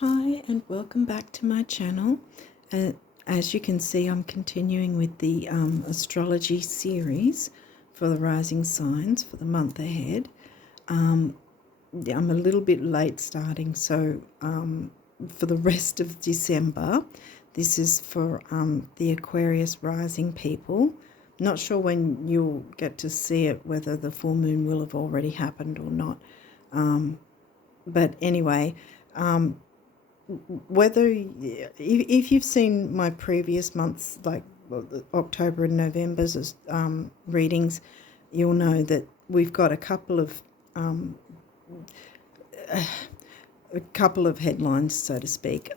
Hi and welcome back to my channel. As you can see, I'm continuing with the astrology series for the rising signs for the month ahead. I'm a little bit late starting, so for the rest of December, this is for the Aquarius rising people. Not sure when you'll get to see it, whether the full moon will have already happened or not. But anyway, whether if you've seen my previous months, like October and November's readings, you'll know that we've got a couple of headlines, so to speak,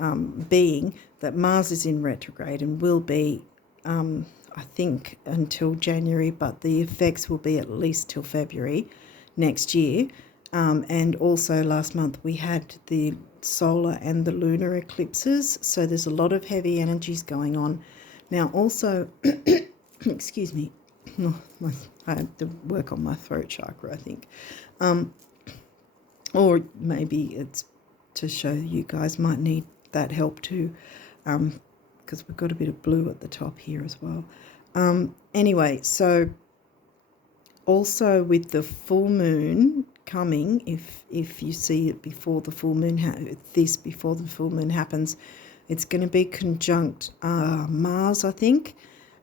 being that Mars is in retrograde and will be, I think, until January, but the effects will be at least till February next year. And also last month we had the solar and the lunar eclipses, so there's a lot of heavy energies going on. Now also, excuse me, I have to work on my throat chakra, I think. Or maybe it's to show you guys might need that help too, because we've got a bit of blue at the top here as well. Anyway, so also with the full moon coming, if you see it before the full moon, before the full moon happens, it's going to be conjunct Mars, I think,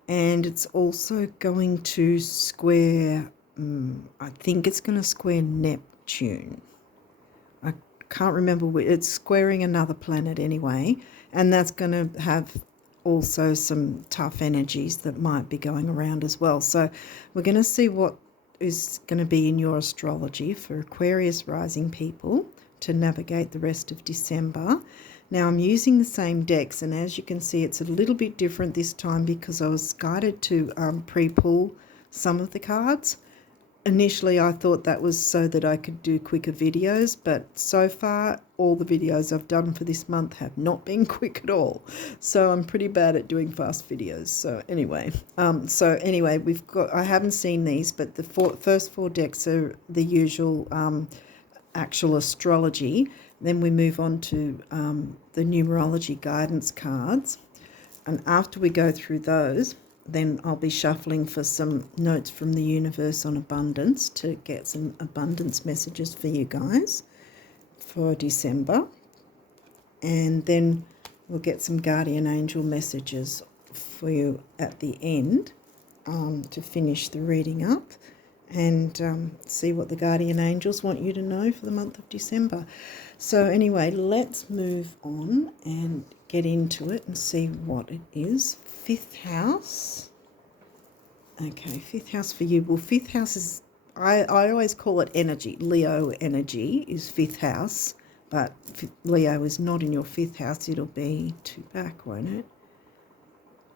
and it's also going to square, I think it's going to square Neptune. I can't remember, it's squaring another planet anyway, and that's going to have also some tough energies that might be going around as well. So we're going to see what is going to be in your astrology for Aquarius rising people to navigate the rest of December. Now I'm using the same decks, and as you can see, it's a little bit different this time because I was guided to pre-pull some of the cards. Initially I thought that was so that I could do quicker videos, but so far all the videos I've done for this month have not been quick at all. So I'm pretty bad at doing fast videos. So anyway, I haven't seen these, but the first four decks are the usual actual astrology. Then we move on to the numerology guidance cards. And after we go through those, then I'll be shuffling for some notes from the universe on abundance to get some abundance messages for you guys for December. And then we'll get some guardian angel messages for you at the end to finish the reading up and see what the guardian angels want you to know for the month of December. So anyway, let's move on and get into it and see what it is. Fifth house. Okay, fifth house for you. Well, fifth house is, I always call it energy. Leo energy is fifth house, but Leo is not in your fifth house. It'll be two back, won't it?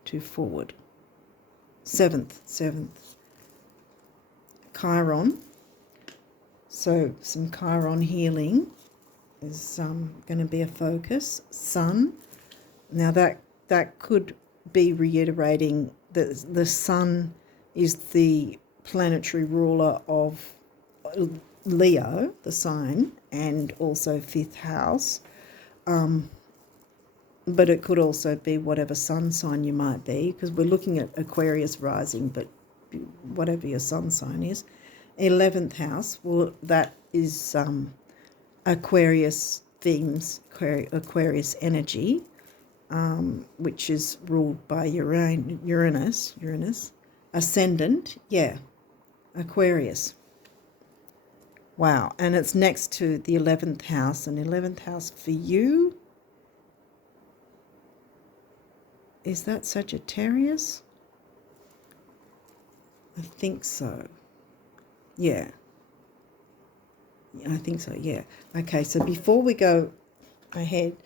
Two forward. Seventh. Chiron. So some Chiron healing is going to be a focus. Sun. Now that could be reiterating that the sun is the planetary ruler of Leo, the sign, and also fifth house. But it could also be whatever sun sign you might be, because we're looking at Aquarius rising, but whatever your sun sign is. 11th house, well, that is Aquarius themes, Aquarius energy, which is ruled by Uranus. Ascendant, yeah, Aquarius. Wow, and it's next to the 11th house, and 11th house for you, is that Sagittarius? I think so. Yeah. I think so, yeah. Okay, so before we go ahead,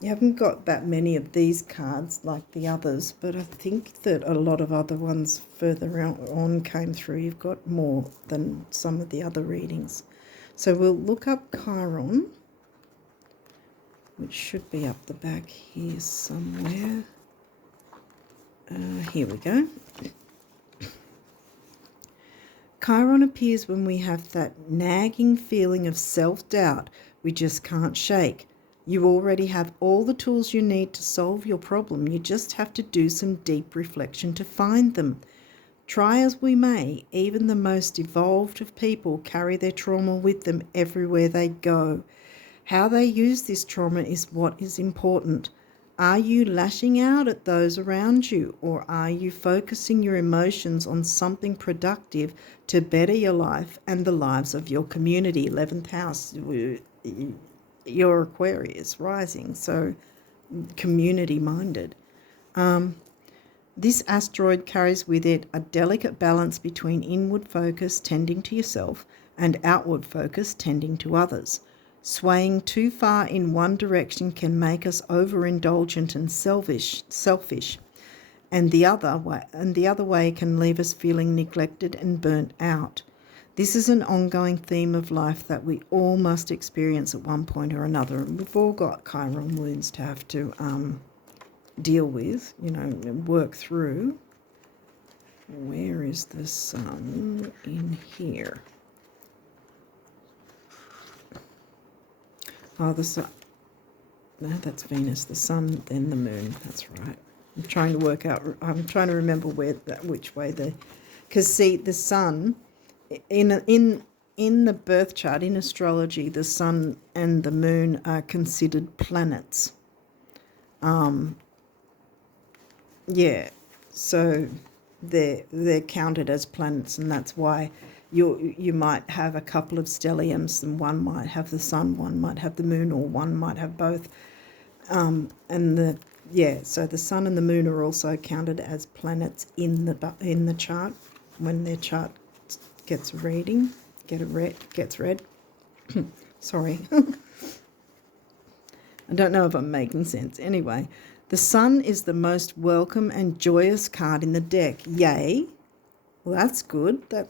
you haven't got that many of these cards like the others, but I think that a lot of other ones further on came through. You've got more than some of the other readings. So we'll look up Chiron, which should be up the back here somewhere. Here we go. Chiron appears when we have that nagging feeling of self-doubt we just can't shake. You already have all the tools you need to solve your problem. You just have to do some deep reflection to find them. Try as we may, even the most evolved of people carry their trauma with them everywhere they go. How they use this trauma is what is important. Are you lashing out at those around you, or are you focusing your emotions on something productive to better your life and the lives of your community? 11th house, your Aquarius rising, so community-minded. This asteroid carries with it a delicate balance between inward focus tending to yourself and outward focus tending to others. Swaying too far in one direction can make us overindulgent and selfish, and the other way can leave us feeling neglected and burnt out. This is an ongoing theme of life that we all must experience at one point or another. And we've all got Chiron wounds to have to deal with, work through. Where is the sun in here? Oh, the sun. No, that's Venus. The sun, then the moon. That's right. I'm trying to remember which way because see, the sun, in the birth chart, in astrology, the sun and the moon are considered planets. So they're counted as planets, and that's why you might have a couple of stelliums, and one might have the sun, one might have the moon, or one might have both. So the sun and the moon are also counted as planets in the chart when their chart gets read. Sorry. I don't know if I'm making sense. Anyway, the sun is the most welcome and joyous card in the deck. Yay. Well, that's good. That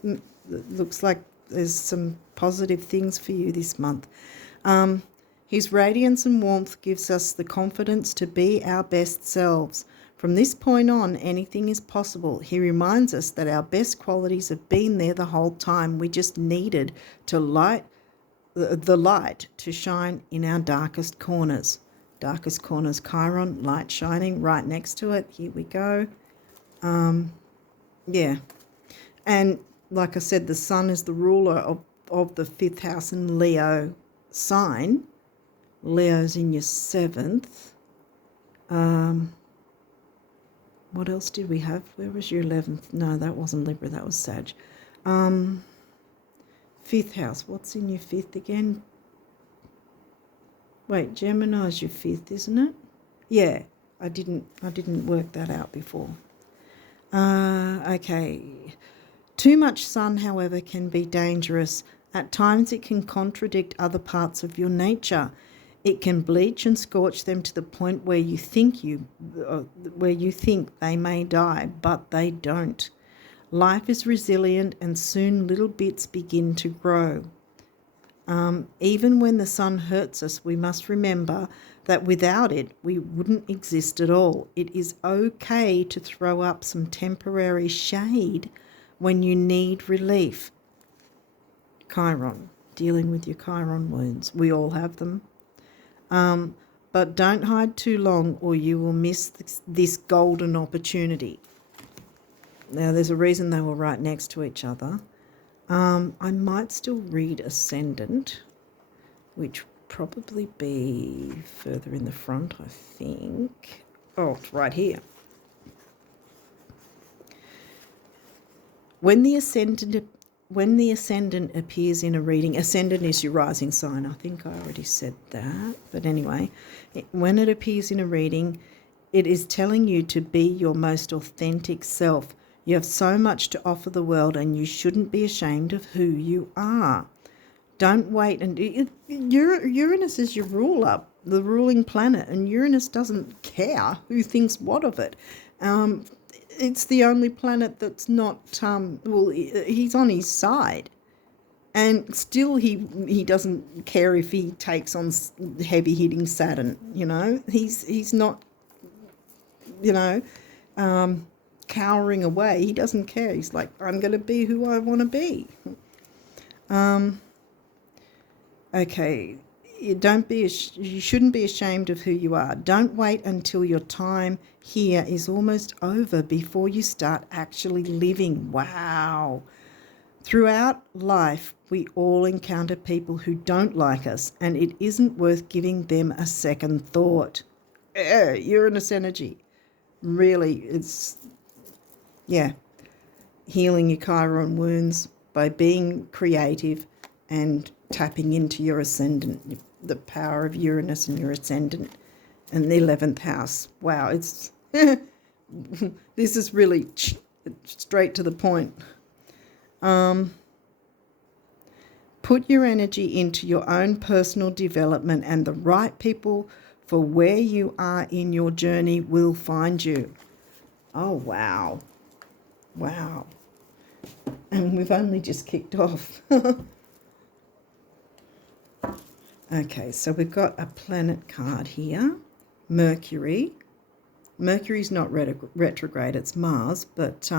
looks like there's some positive things for you this month. His radiance and warmth gives us the confidence to be our best selves. From this point on, anything is possible. He reminds us that our best qualities have been there the whole time. We just needed to the light to shine in our darkest corners. Darkest corners, Chiron, light shining right next to it. Here we go. And like I said, the sun is the ruler of the 5th house in Leo sign. Leo's in your 7th. What else did we have? Where was your 11th? No, that wasn't Libra, that was Sag. 5th house. What's in your 5th again? Wait, Gemini's your 5th, isn't it? Yeah, I didn't work that out before. Okay. Too much sun, however, can be dangerous. At times it can contradict other parts of your nature. It can bleach and scorch them to the point where you think they may die, but they don't. Life is resilient, and soon little bits begin to grow. Even when the sun hurts us, we must remember that without it, we wouldn't exist at all. It is okay to throw up some temporary shade when you need relief. Chiron, dealing with your Chiron wounds. We all have them. But don't hide too long, or you will miss this golden opportunity. Now, there's a reason they were right next to each other. I might still read Ascendant, which probably be further in the front, I think. Oh, it's right here. When the Ascendant appears in a reading, Ascendant is your rising sign. I think I already said that. But anyway, when it appears in a reading, it is telling you to be your most authentic self. You have so much to offer the world, and you shouldn't be ashamed of who you are. Don't wait. And Uranus is your ruler, the ruling planet, and Uranus doesn't care who thinks what of it. It's the only planet that's not, he's on his side. And still he doesn't care if he takes on heavy-hitting Saturn, He's not, cowering away. He doesn't care. He's like, I'm going to be who I want to be. Okay, you shouldn't be ashamed of who you are. Don't wait until your time here is almost over before you start actually living. Wow. Throughout life, we all encounter people who don't like us, and it isn't worth giving them a second thought. Uranus energy. Really, it's, yeah, healing your Chiron wounds by being creative and tapping into your ascendant, the power of Uranus and your ascendant and the 11th house. Wow, it's this is really straight to the point. Put your energy into your own personal development, and the right people for where you are in your journey will find you. Oh, wow. Wow. And we've only just kicked off. Okay, so we've got a planet card here. Mercury. Mercury's not retrograde, it's Mars, but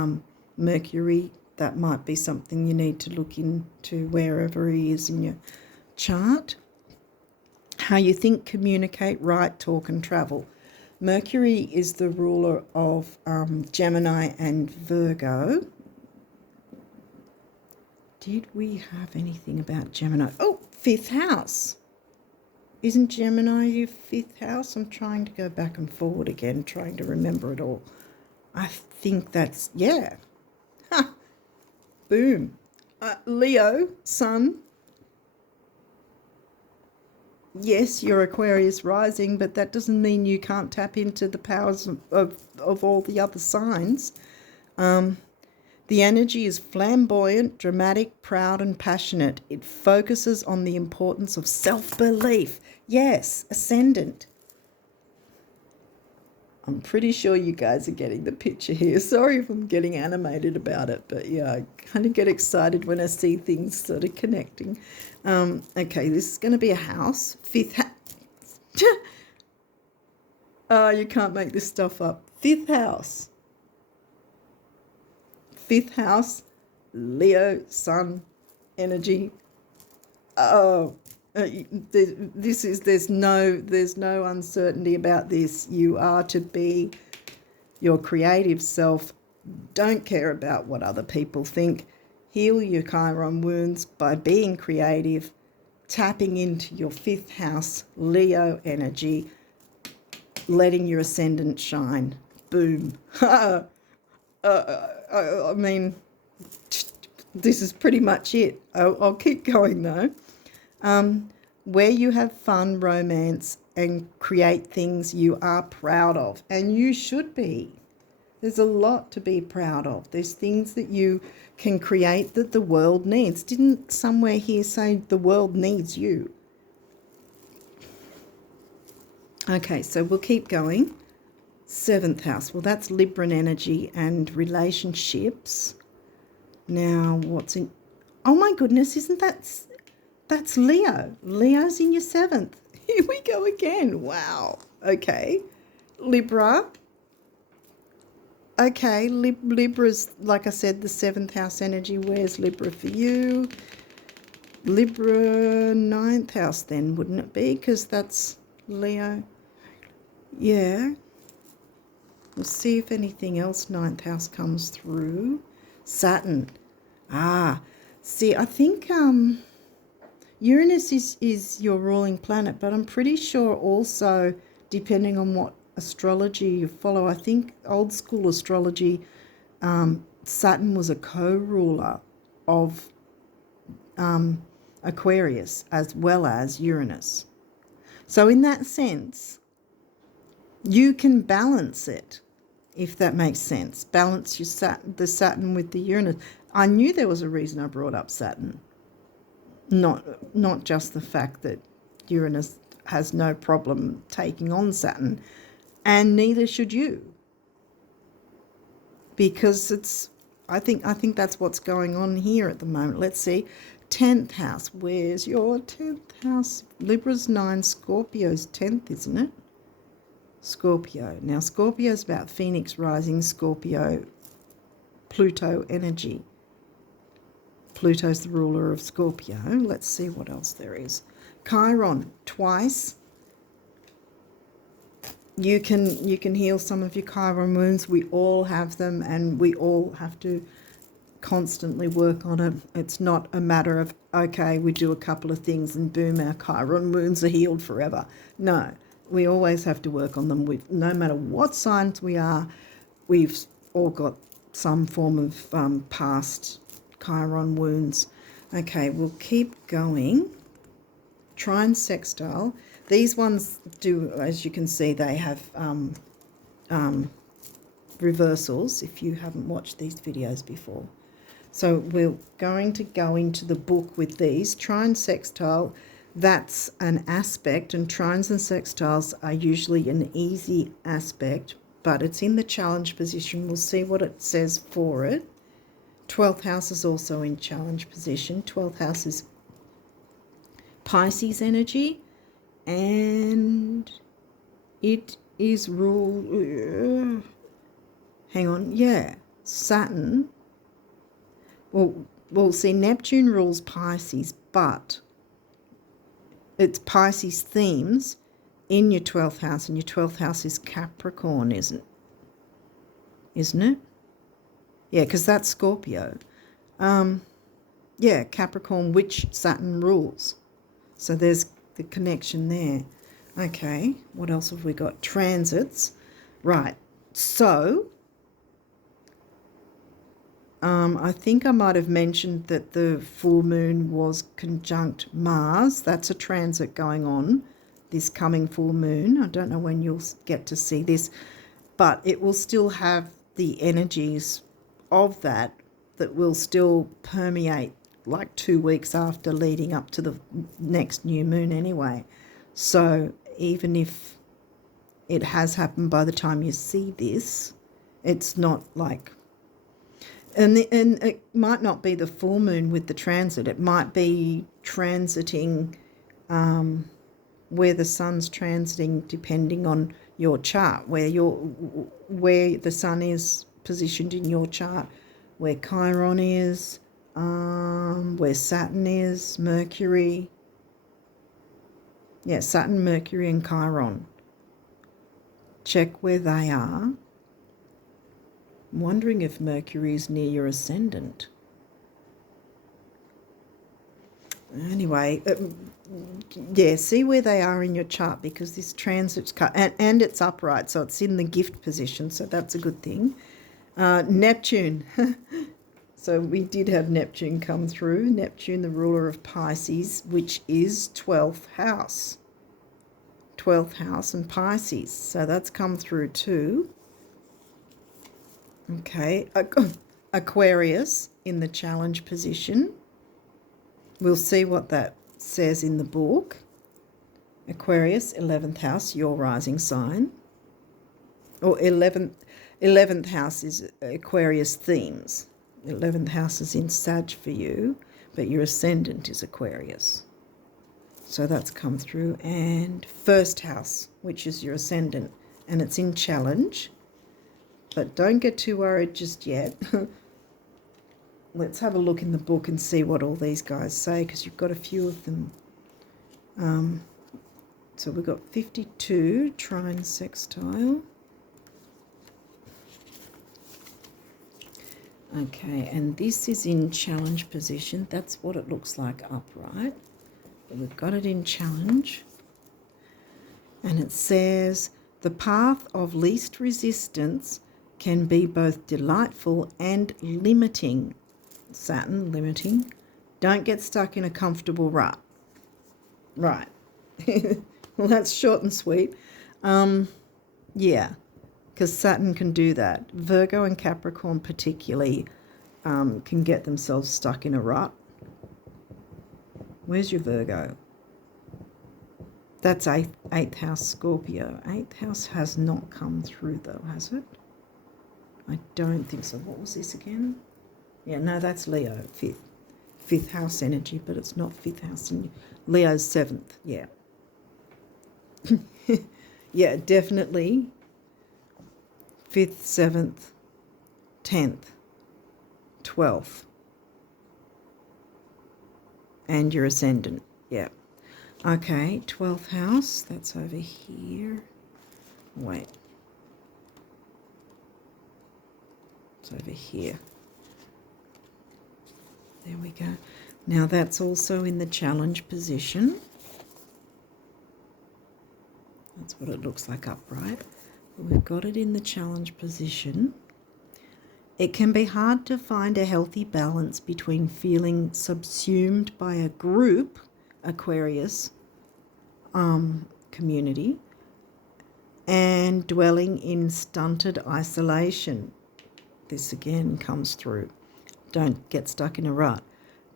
Mercury, that might be something you need to look into wherever he is in your chart. How you think, communicate, write, talk, and travel. Mercury is the ruler of Gemini and Virgo. Did we have anything about Gemini? Oh, 5th house. Isn't Gemini your 5th house? I'm trying to go back and forward again, trying to remember it all. I think that's, yeah. Ha! Boom. Leo, Sun. Yes, you're Aquarius rising, but that doesn't mean you can't tap into the powers of all the other signs. The energy is flamboyant, dramatic, proud, and passionate. It focuses on the importance of self-belief. Yes, Ascendant. I'm pretty sure you guys are getting the picture here. Sorry if I'm getting animated about it, but yeah, I kind of get excited when I see things sort of connecting. Okay, this is going to be a house. 5th house. Oh, you can't make this stuff up. 5th house. 5th house, Leo, Sun, energy. Oh, there's no uncertainty about this. You are to be your creative self. Don't care about what other people think. Heal your Chiron wounds by being creative, tapping into your 5th house, Leo energy, letting your ascendant shine. Boom. I mean, this is pretty much it. I'll keep going though. Where you have fun, romance, and create things you are proud of, and you should be. There's a lot to be proud of. There's things that you can create that the world needs. Didn't somewhere here say the world needs you? Okay, so we'll keep going. 7th house. Well, that's Libran energy and relationships. Now, what's in... Oh, my goodness, isn't that's Leo. Leo's in your 7th. Here we go again. Wow. Okay. Libra. Okay, Libra's, like I said, the 7th house energy. Where's Libra for you? Libra 9th house then, wouldn't it be? Because that's Leo. Yeah. We'll see if anything else 9th house comes through. Saturn. See, I think Uranus is your ruling planet, but I'm pretty sure also, depending on what astrology you follow, I think old school astrology, Saturn was a co-ruler of Aquarius as well as Uranus. So in that sense, you can balance it, if that makes sense. Balance your the Saturn with the Uranus. I knew there was a reason I brought up Saturn. Not just the fact that Uranus has no problem taking on Saturn, and neither should you. Because it's, I think that's what's going on here at the moment. Let's see. 10th house. Where's your 10th house? Libra's 9, Scorpio's 10th, isn't it? Scorpio. Now, Scorpio's about Phoenix rising, Scorpio Pluto energy. Pluto's the ruler of Scorpio. Let's see what else there is. Chiron, twice. You can heal some of your Chiron wounds. We all have them, and we all have to constantly work on it. It's not a matter of, okay, we do a couple of things and boom, our Chiron wounds are healed forever. No, we always have to work on them. No matter what signs we are, we've all got some form of past Chiron wounds. Okay, we'll keep going. Trine sextile. These ones do, as you can see, they have reversals if you haven't watched these videos before. So we're going to go into the book with these. Trine sextile, that's an aspect, and trines and sextiles are usually an easy aspect, but it's in the challenge position. We'll see what it says for it. 12th house is also in challenge position. 12th house is Pisces energy, and it is ruled, hang on, yeah, Saturn. Well, see, Neptune rules Pisces, but it's Pisces themes in your 12th house, and your 12th house is Capricorn, isn't it? Yeah, because that's Scorpio. Yeah, Capricorn, which Saturn rules. So there's the connection there. Okay, what else have we got? Transits. Right, so I think I might have mentioned that the full moon was conjunct Mars. That's a transit going on this coming full moon. I don't know when you'll get to see this, but it will still have the energies of that will still permeate like 2 weeks after, leading up to the next new moon anyway. So even if it has happened by the time you see this, it's not like, and it might not be the full moon with the transit. It might be transiting where the sun's transiting, depending on your chart, where the sun is positioned in your chart, where Chiron is, where Saturn is, Mercury. Yeah, Saturn, Mercury, and Chiron. Check where they are. I'm wondering if Mercury is near your ascendant. Anyway, yeah, see where they are in your chart, because this transit's cut, and it's upright, so it's in the gift position, so that's a good thing. Neptune. So we did have Neptune come through. Neptune, the ruler of Pisces, which is 12th house. 12th house and Pisces. So that's come through too. Okay. Aquarius in the challenge position. We'll see what that says in the book. Aquarius, 11th house, your rising sign. Or 11th house is Aquarius themes. 11th house is in Sag for you, but your ascendant is Aquarius. So that's come through. And first house, which is your ascendant, and it's in challenge. But don't get too worried just yet. Let's have a look in the book and see what all these guys say, because you've got a few of them. So we've got 52, trine sextile. Okay, and this is in challenge position. That's what it looks like upright. But we've got it in challenge. And it says, the path of least resistance can be both delightful and limiting. Saturn, limiting. Don't get stuck in a comfortable rut. Right. Well, that's short and sweet. Yeah, because Saturn can do that. Virgo and Capricorn particularly can get themselves stuck in a rut. Where's your Virgo? That's 8th house Scorpio. 8th house has not come through though, has it? I don't think so. What was this again? Yeah, no, that's Leo, 5th house energy, but it's not 5th house. Leo's 7th, yeah. Yeah, definitely 5th, 7th, 10th. 12th. And your ascendant. Yeah. Okay, 12th house. That's over here. Wait. It's over here. There we go. Now that's also in the challenge position. That's what it looks like upright. We've got it in the challenge position. It can be hard to find a healthy balance between feeling subsumed by a group, Aquarius, community, and dwelling in stunted isolation. This again comes through. Don't get stuck in a rut.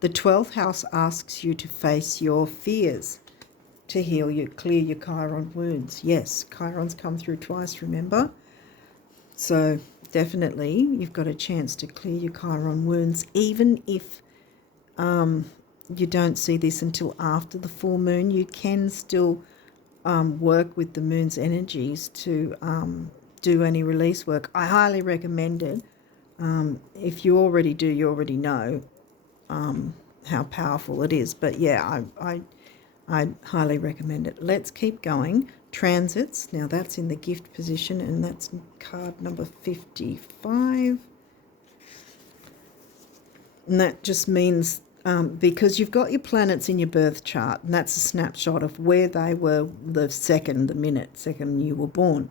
The 12th house asks you to face your fears, to heal you, clear your Chiron wounds. Yes, Chiron's come through twice, remember? So definitely you've got a chance to clear your Chiron wounds, even if you don't see this until after the full moon. You can still work with the moon's energies to do any release work. I highly recommend it. If you already do, you already know how powerful it is. But yeah, I highly recommend it. Let's keep going. Transits. Now that's in the gift position, and that's card number 55. And that just means because you've got your planets in your birth chart, and that's a snapshot of where they were the second you were born.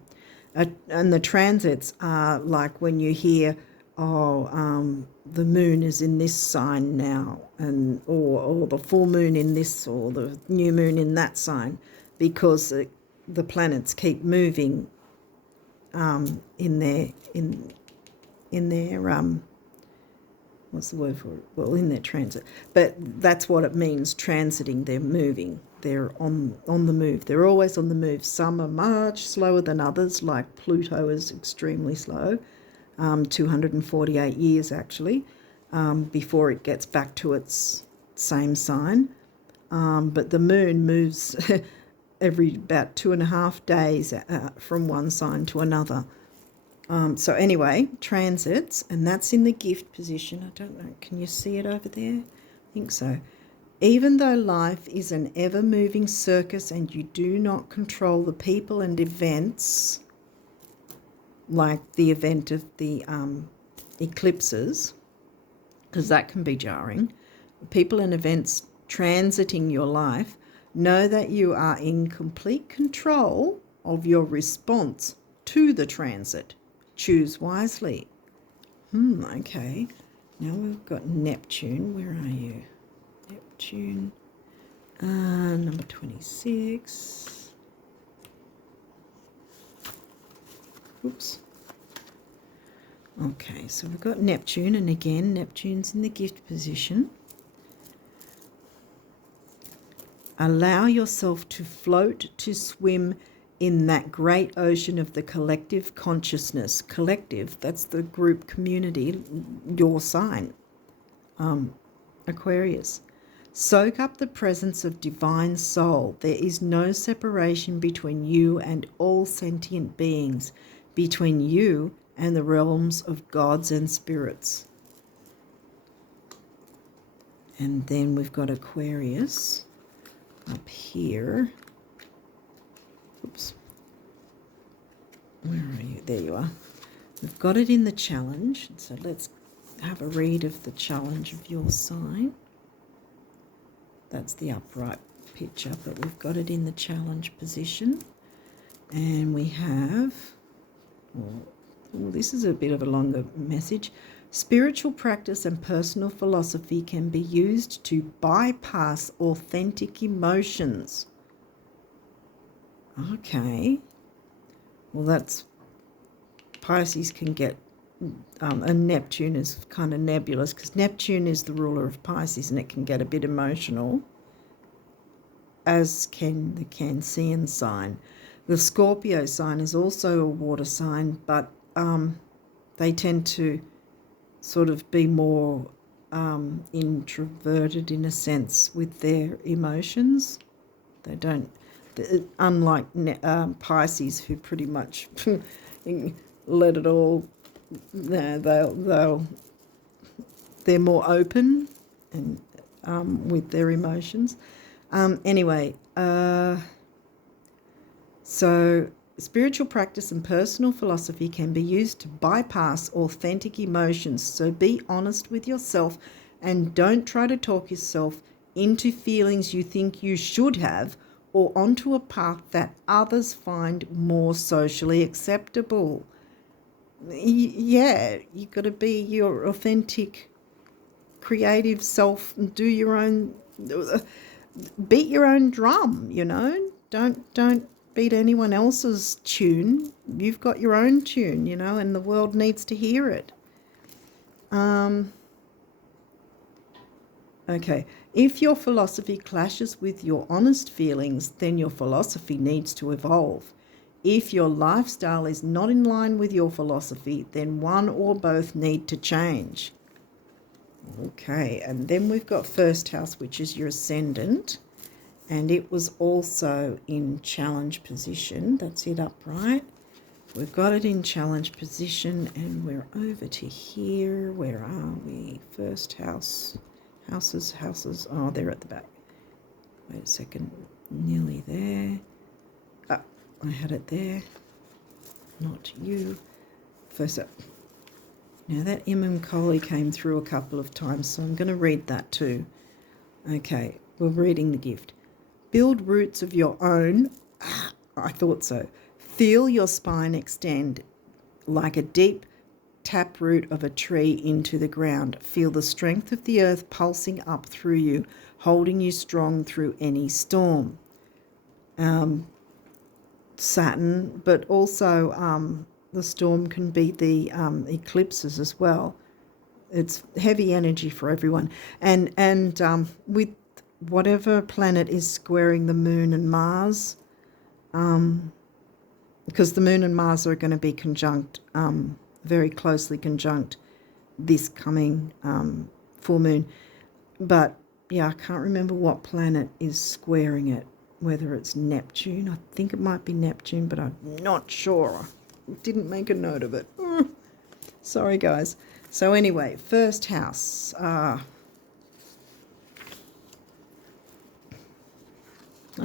And the transits are like when you hear, the moon is in this sign now, and or the full moon in this, or the new moon in that sign, because the planets keep moving in their what's the word for it? Well, in their transit. But that's what it means, transiting. They're moving. They're on the move. They're always on the move. Some are much slower than others, like Pluto is extremely slow, 248 years actually, before it gets back to its same sign. But the moon moves every about 2.5 days from one sign to another. So anyway, transits, and that's in the gift position. I don't know, can you see it over there? I think so. Even though life is an ever-moving circus and you do not control the people and events, like the event of the eclipses, because that can be jarring, people and events transiting your life, know that you are in complete control of your response to the transit. Choose wisely. Okay. Now we've got Neptune. Where are you? Neptune. Number 26. Oops. Okay, so we've got Neptune, and again, Neptune's in the gift position. Allow yourself to float, to swim in that great ocean of the collective consciousness. Collective, that's the group community, your sign, Aquarius. Soak up the presence of divine soul. There is no separation between you and all sentient beings, between you and the realms of gods and spirits. And then we've got Aquarius up here. Oops. Where are you? There you are. We've got it in the challenge. So let's have a read of the challenge of your sign. That's the upright picture, but we've got it in the challenge position. And we have, this is a bit of a longer message. Spiritual practice and personal philosophy can be used to bypass authentic emotions. Okay. Well, that's, Pisces can get, and Neptune is kind of nebulous because Neptune is the ruler of Pisces and it can get a bit emotional, as can the Cancerian sign. The Scorpio sign is also a water sign, but they tend to sort of be more introverted in a sense with their emotions. They don't, unlike Pisces, who pretty much let it all, they're they're more open and with their emotions. Anyway, so spiritual practice and personal philosophy can be used to bypass authentic emotions. So be honest with yourself and don't try to talk yourself into feelings you think you should have or onto a path that others find more socially acceptable. Yeah, you got to be your authentic, creative self and do your own, beat your own drum, you know. Don't beat anyone else's tune. You've got your own tune, you know, and the world needs to hear it. Okay, if your philosophy clashes with your honest feelings, then your philosophy needs to evolve. If your lifestyle is not in line with your philosophy, then one or both need to change. Okay, and then we've got first house, which is your ascendant, and it was also in challenge position. That's it upright. We've got it in challenge position, and we're over to here. Where are we? First house. Houses. Oh, they're at the back. Wait a second. Nearly there. Oh, I had it there. Not you. First up. Now that Imam Kohli came through a couple of times, so I'm going to read that too. Okay, we're reading the gift. Build roots of your own. I thought so. Feel your spine extend like a deep taproot of a tree into the ground. Feel the strength of the earth pulsing up through you, holding you strong through any storm. Saturn, but also the storm can be the eclipses as well. It's heavy energy for everyone. And with whatever planet is squaring the moon and Mars, because the moon and Mars are going to be conjunct, very closely conjunct this coming full moon. But yeah, I can't remember what planet is squaring it, whether it's Neptune. I think it might be Neptune, but I'm not sure. I didn't make a note of it. Sorry, guys. So anyway, first house. I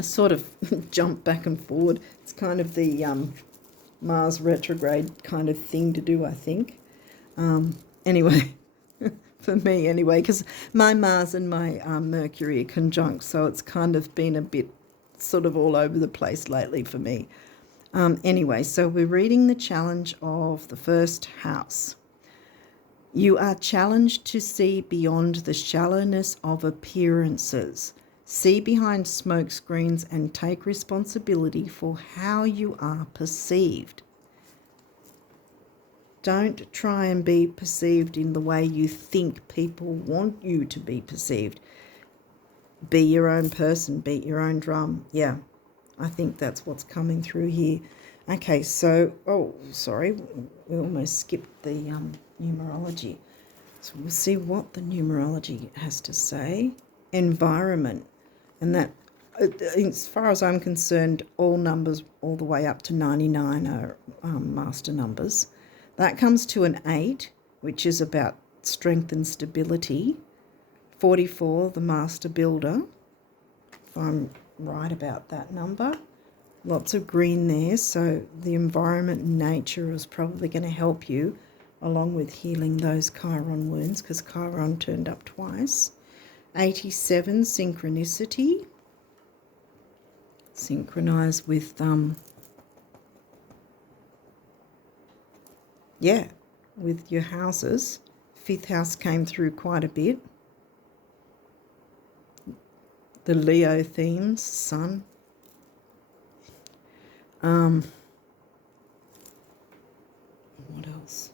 sort of jump back and forward. It's kind of the Mars retrograde kind of thing to do, I think. Anyway, for me anyway, because my Mars and my Mercury are conjunct, so it's kind of been a bit sort of all over the place lately for me. Anyway, so we're reading the challenge of the first house. You are challenged to see beyond the shallowness of appearances. See behind smoke screens and take responsibility for how you are perceived. Don't try and be perceived in the way you think people want you to be perceived. Be your own person, beat your own drum. Yeah, I think that's what's coming through here. Okay, so, oh, sorry, we almost skipped the numerology. So we'll see what the numerology has to say. Environment. And that, as far as I'm concerned, all numbers all the way up to 99 are master numbers. That comes to an 8, which is about strength and stability. 44, the master builder, if I'm right about that number. Lots of green there, so the environment and nature is probably going to help you, along with healing those Chiron wounds, because Chiron turned up twice. 87, synchronicity. Synchronize with, with your houses. 5th house came through quite a bit. The Leo themes, sun. What else?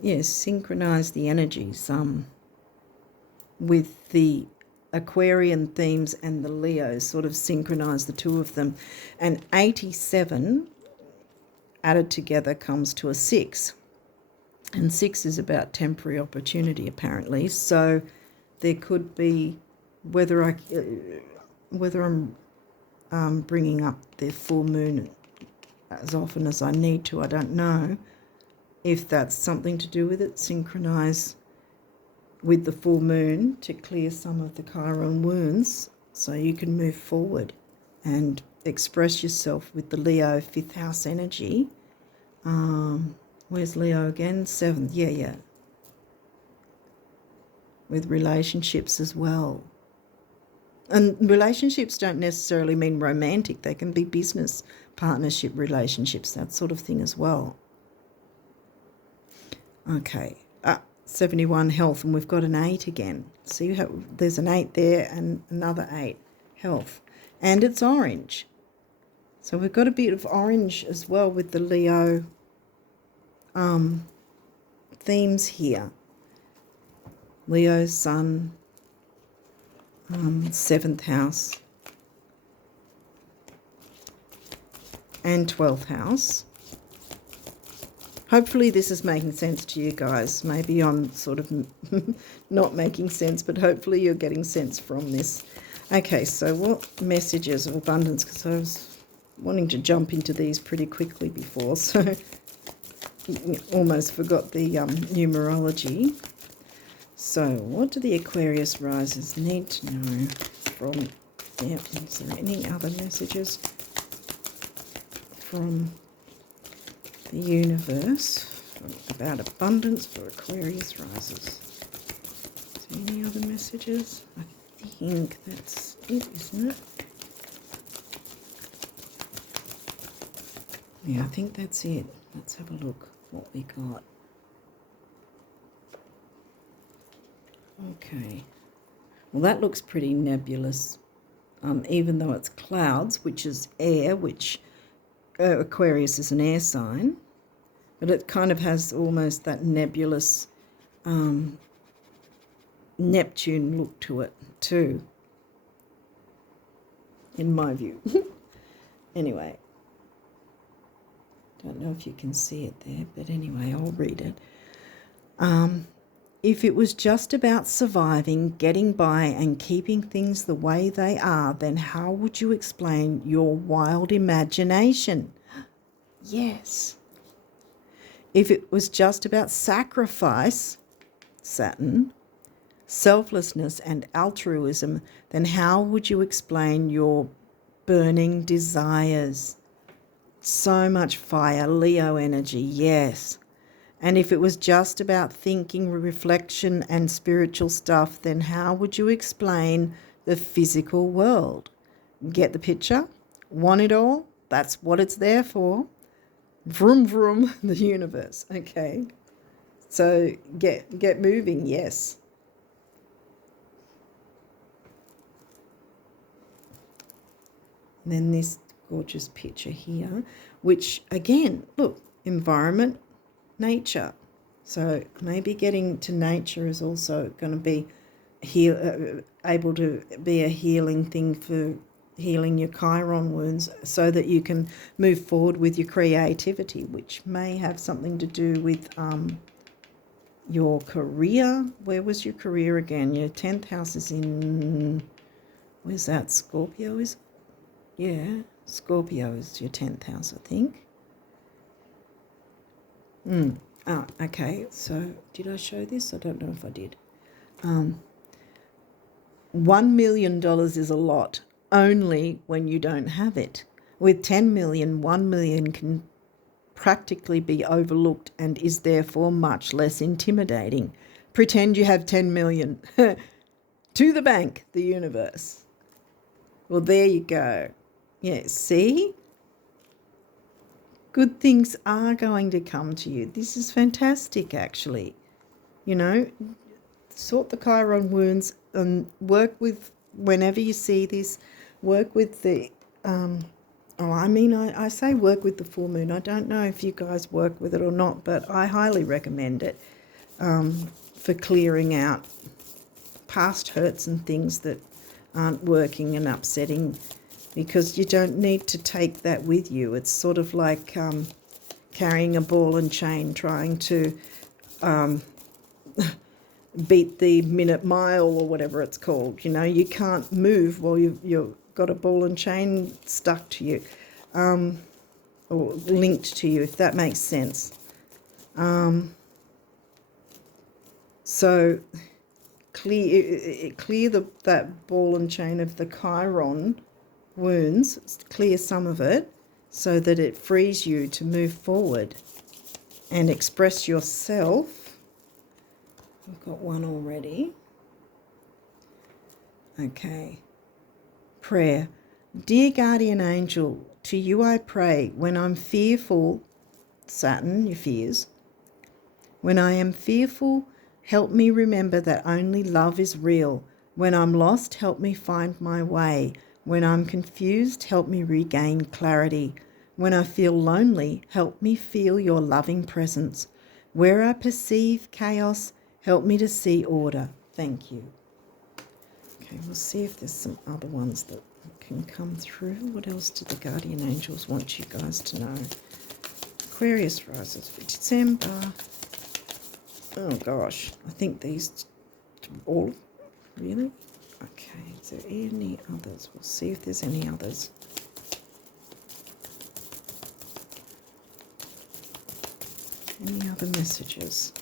Yes, synchronize the energies with the Aquarian themes and the Leos, sort of synchronize the two of them. And 87 added together comes to a 6. And 6 is about temporary opportunity, apparently. So there could be, whether I'm bringing up the full moon as often as I need to, I don't know. if that's something to do with it, synchronize with the full moon to clear some of the Chiron wounds so you can move forward and express yourself with the Leo 5th house energy. Where's Leo again? 7th. Yeah. With relationships as well. And relationships don't necessarily mean romantic. They can be business, partnership relationships, that sort of thing as well. Okay. 71 health, and we've got an 8 again. See how there's an 8 there and another 8 health. And it's orange. So we've got a bit of orange as well with the Leo themes here. Leo, Sun, 7th house and 12th house. Hopefully this is making sense to you guys. Maybe I'm sort of not making sense, but hopefully you're getting sense from this. Okay, so what messages of abundance? Because I was wanting to jump into these pretty quickly before, so almost forgot the numerology. So what do the Aquarius risers need to know from, is there any other messages from the universe about abundance for Aquarius risers? Is there any other messages? I think that's it, isn't it? Yeah, I think that's it. Let's have a look what we got. Okay. Well, that looks pretty nebulous, even though it's clouds, which is air, which Aquarius is an air sign, but it kind of has almost that nebulous Neptune look to it too, in my view. Anyway, don't know if you can see it there, but anyway, I'll read it. If it was just about surviving, getting by, and keeping things the way they are, then how would you explain your wild imagination? Yes. If it was just about sacrifice, Saturn, selflessness and altruism, then how would you explain your burning desires? So much fire, Leo energy, yes. And if it was just about thinking, reflection and spiritual stuff, then how would you explain the physical world? Get the picture? Want it all? That's what it's there for. Vroom, vroom, the universe. Okay. So get moving, yes. And then this gorgeous picture here, which again, look, environment, nature. So maybe getting to nature is also going to be able to be a healing thing for healing your Chiron wounds so that you can move forward with your creativity, which may have something to do with your career. Where was your career again? Your 10th house is in, where's that, Scorpio is it? Yeah, Scorpio is your 10th house, I think. Okay, so did I show this? I don't know if I did. $1 million is a lot, only when you don't have it. With 10 million, 1 million can practically be overlooked and is therefore much less intimidating. Pretend you have 10 million. To the bank, the universe. Well, there you go. Yeah, see? Good things are going to come to you. This is fantastic, actually. You know, sort the Chiron wounds and work with, whenever you see this, work with the, I say work with the full moon. I don't know if you guys work with it or not, but I highly recommend it for clearing out past hurts and things that aren't working and upsetting, because you don't need to take that with you. It's sort of like carrying a ball and chain, trying to beat the minute mile or whatever it's called. You know, you can't move while you've got a ball and chain stuck to you or linked to you, if that makes sense. So clear that ball and chain of the Chiron wounds, clear some of it so that it frees you to move forward and express yourself. I've got one already. Okay. Prayer. Dear guardian angel, to you I pray when I'm fearful, Saturn, your fears. When I am fearful, help me remember that only love is real. When I'm lost, help me find my way. When I'm confused, help me regain clarity. When I feel lonely, help me feel your loving presence. Where I perceive chaos, help me to see order. Thank you. Okay, we'll see if there's some other ones that can come through. What else do the guardian angels want you guys to know? Aquarius rises for December. Oh gosh, I think these all, really? Okay, is there any others? We'll see if there's any others. Any other messages?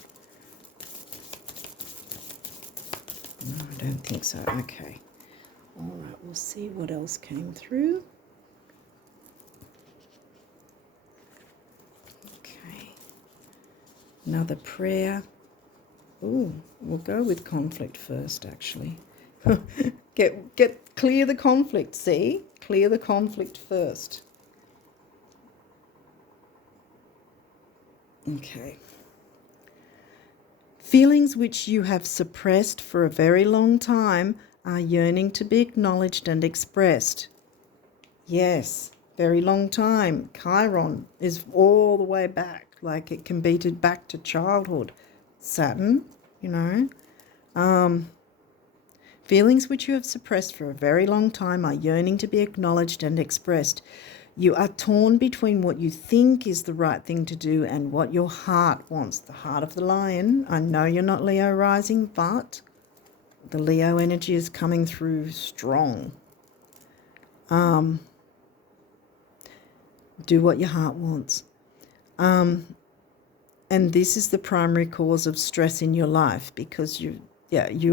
No, I don't think so. Okay. All right, we'll see what else came through. Okay. Another prayer. Ooh, we'll go with conflict first, actually. Clear the conflict, see? Clear the conflict first. Okay. Feelings which you have suppressed for a very long time are yearning to be acknowledged and expressed. Yes, very long time. Chiron is all the way back, like it can be back to childhood. Saturn, you know. Feelings which you have suppressed for a very long time are yearning to be acknowledged and expressed. You are torn between what you think is the right thing to do and what your heart wants. The heart of the lion. I know you're not Leo rising, but the Leo energy is coming through strong. Do what your heart wants. And this is the primary cause of stress in your life, because you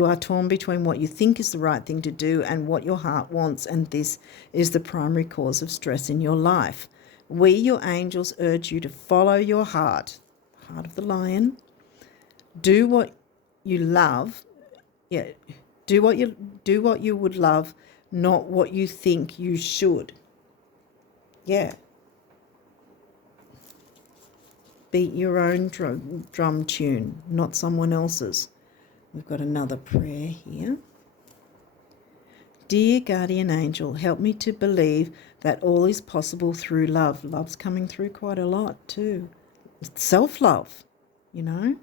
are torn between what you think is the right thing to do and what your heart wants, and this is the primary cause of stress in your life. We, your angels, urge you to follow your heart, heart of the lion. Do what you love. Yeah, do what you would love, not what you think you should. Yeah. Beat your own drum tune, not someone else's. We've got another prayer here. Dear guardian angel, help me to believe that all is possible through love. Love's coming through quite a lot too. Self-love, you know.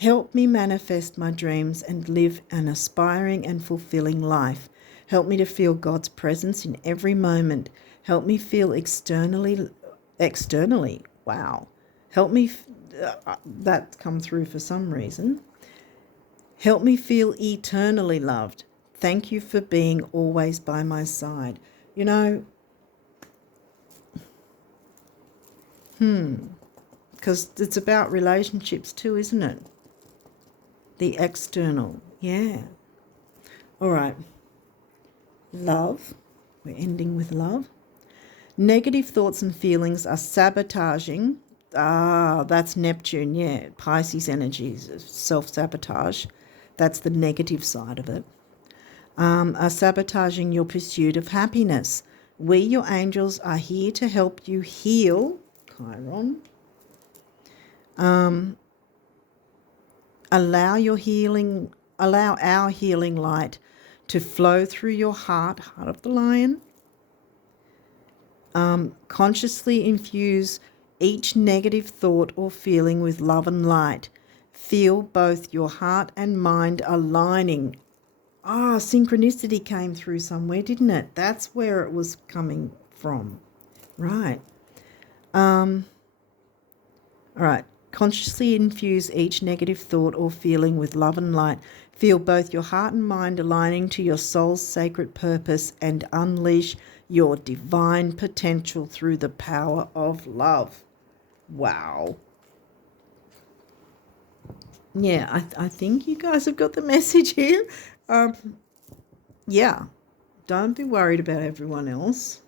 Help me manifest my dreams and live an aspiring and fulfilling life. Help me to feel God's presence in every moment. Help me feel externally. Wow. Help me. That's come through for some reason. Help me feel eternally loved. Thank you for being always by my side. You know, because it's about relationships too, isn't it? The external, yeah. All right. Love. We're ending with love. Negative thoughts and feelings are sabotaging. That's Neptune, yeah. Pisces energy, self-sabotage. That's the negative side of it. Are sabotaging your pursuit of happiness. We, your angels, are here to help you heal, Chiron. Allow our healing light to flow through your heart of the lion. Consciously infuse each negative thought or feeling with love and light. Feel both your heart and mind aligning. Synchronicity came through somewhere, didn't it? That's where it was coming from. Right. All right. Consciously infuse each negative thought or feeling with love and light. Feel both your heart and mind aligning to your soul's sacred purpose and unleash your divine potential through the power of love. Wow. Yeah, I think you guys have got the message here. Yeah, don't be worried about everyone else.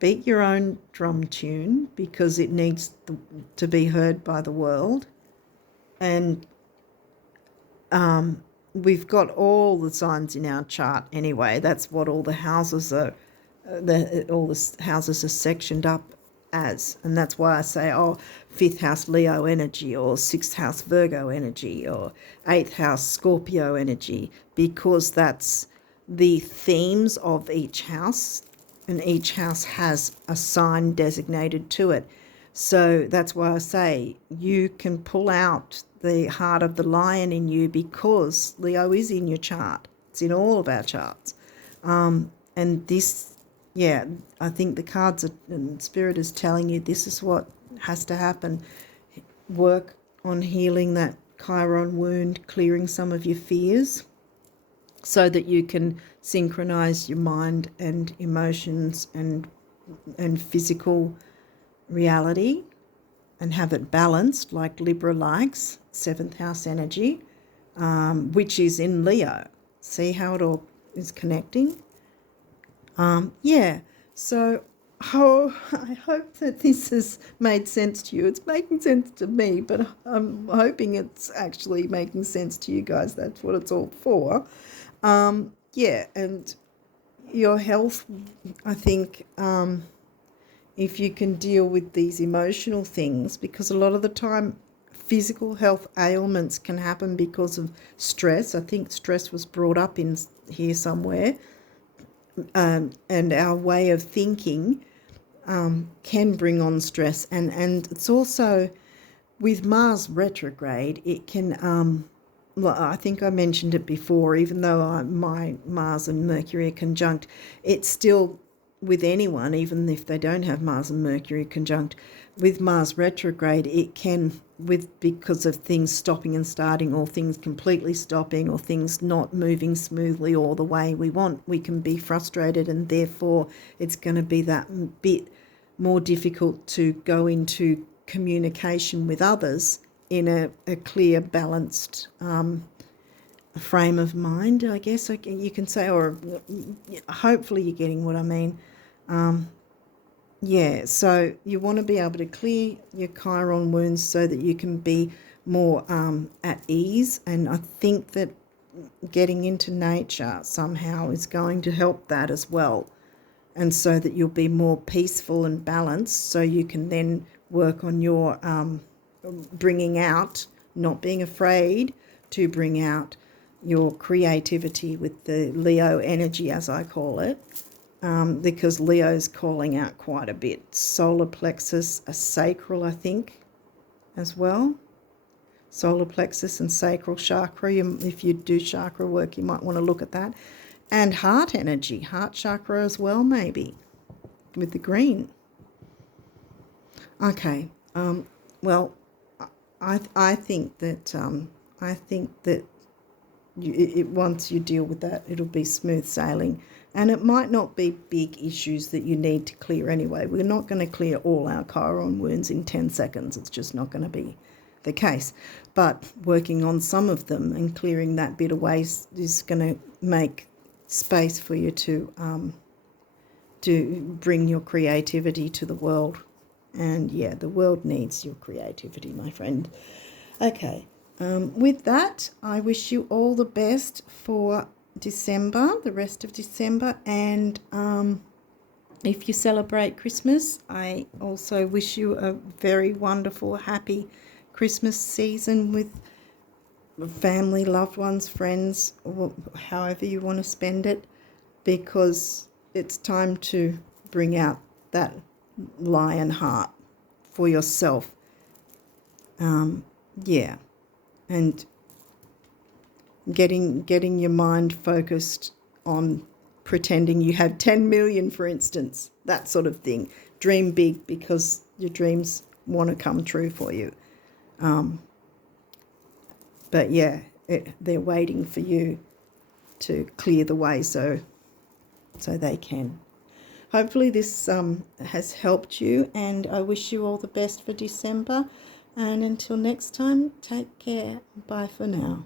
Beat your own drum tune because it needs to be heard by the world. And we've got all the signs in our chart anyway. That's what all the houses are. All the houses are sectioned up as, and that's why I say, oh, 5th house Leo energy, or 6th house Virgo energy, or 8th house Scorpio energy, because that's the themes of each house, and each house has a sign designated to it. So that's why I say you can pull out the heart of the lion in you, because Leo is in your chart. It's in all of our charts. And this, yeah, I think the cards and Spirit is telling you this is what has to happen. Work on healing that Chiron wound, clearing some of your fears so that you can synchronize your mind and emotions and physical reality and have it balanced like Libra likes, 7th house energy, which is in Leo. See how it all is connecting? Yeah, so I hope that this has made sense to you. It's making sense to me, but I'm hoping it's actually making sense to you guys. That's what it's all for. Yeah, and your health, I think, if you can deal with these emotional things, because a lot of the time physical health ailments can happen because of stress. I think stress was brought up in here somewhere. And our way of thinking can bring on stress. And it's also with Mars retrograde, it can, I think I mentioned it before, even though my Mars and Mercury are conjunct, it's still with anyone, even if they don't have Mars and Mercury conjunct, with Mars retrograde, it can, because of things stopping and starting, or things completely stopping, or things not moving smoothly or the way we want, we can be frustrated, and therefore it's going to be that bit more difficult to go into communication with others in a clear, balanced frame of mind, I guess you can say, or hopefully you're getting what I mean. Yeah, so you want to be able to clear your Chiron wounds so that you can be more at ease, and I think that getting into nature somehow is going to help that as well, and so that you'll be more peaceful and balanced, so you can then work on your bringing out, not being afraid to bring out your creativity with the Leo energy, as I call it. Because Leo's calling out quite a bit. Solar plexus, a sacral, I think, as well. Solar plexus and sacral chakra. If you do chakra work, you might want to look at that. And heart energy, heart chakra as well, maybe, with the green. Okay. Well, I think that once you deal with that, it'll be smooth sailing. And it might not be big issues that you need to clear anyway. We're not going to clear all our Chiron wounds in 10 seconds. It's just not going to be the case. But working on some of them and clearing that bit away is going to make space for you to bring your creativity to the world. And yeah, the world needs your creativity, my friend. Okay. With that, I wish you all the best for December, the rest of December, and if you celebrate Christmas, I also wish you a very wonderful, happy Christmas season with family, loved ones, friends, or however you want to spend it, because it's time to bring out that lion heart for yourself. Yeah. And getting your mind focused on pretending you have 10 million, for instance, that sort of thing. Dream big, because your dreams want to come true for you. But yeah, they're waiting for you to clear the way so they can. hopefully this has helped you, and I wish you all the best for December. And until next time, take care. Bye for now.